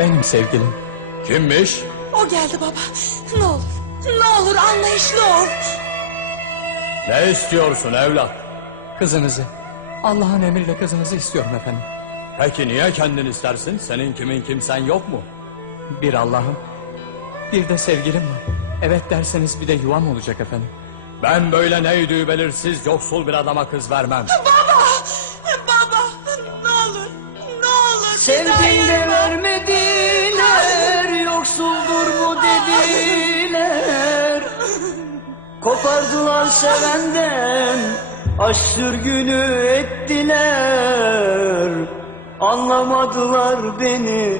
benim sevgilim. Kimmiş? O geldi baba. Ne olur. Ne olur anlayışlı ol. Ne istiyorsun evlat? Kızınızı. Allah'ın emriyle kızınızı istiyorum efendim. Peki niye kendin istersin? Senin kimin kimsen yok mu? Bir Allah'ım, bir de sevgilim var. Evet derseniz bir de yuvam olacak efendim. Ben böyle neydi belirsiz yoksul bir adama kız vermem. Baba. Baba. Ne olur. Ne olur. Sevdiğinde Kopardılar sevenden Aşk sürgünü ettiler Anlamadılar beni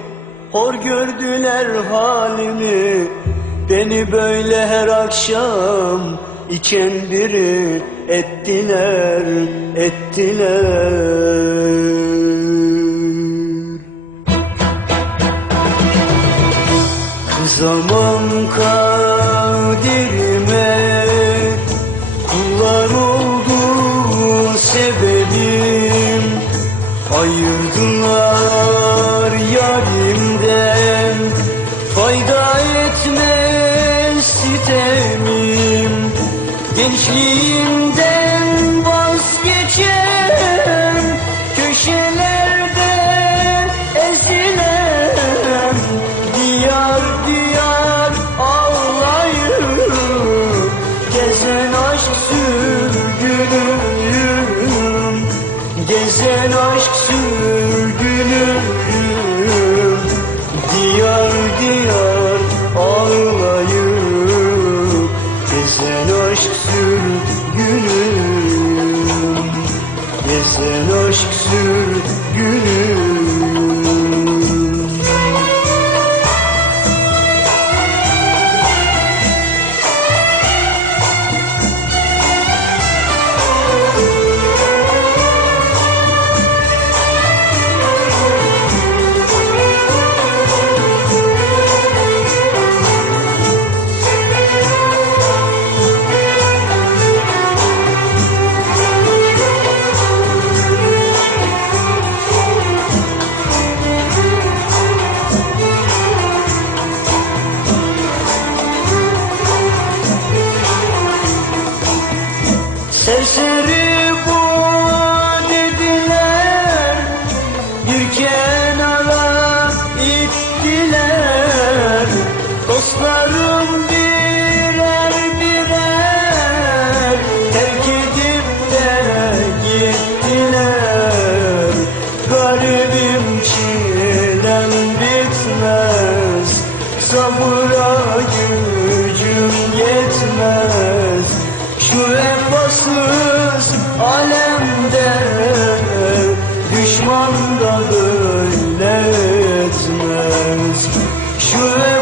Hor gördüler halimi Beni böyle her akşam iken biri ettiler, ettiler. Ayırdılar yarimden fayda etmez sitemim Gençliğimden vazgeçen köşelerde ezilen Diyar diyar Gezen aşk Yollarım birer birer Terk edip de gittiler. Garibim çilem bitmez Sabıra gücüm yetmez. Şu vefasız alemde Düşman da böyle etmez. Şu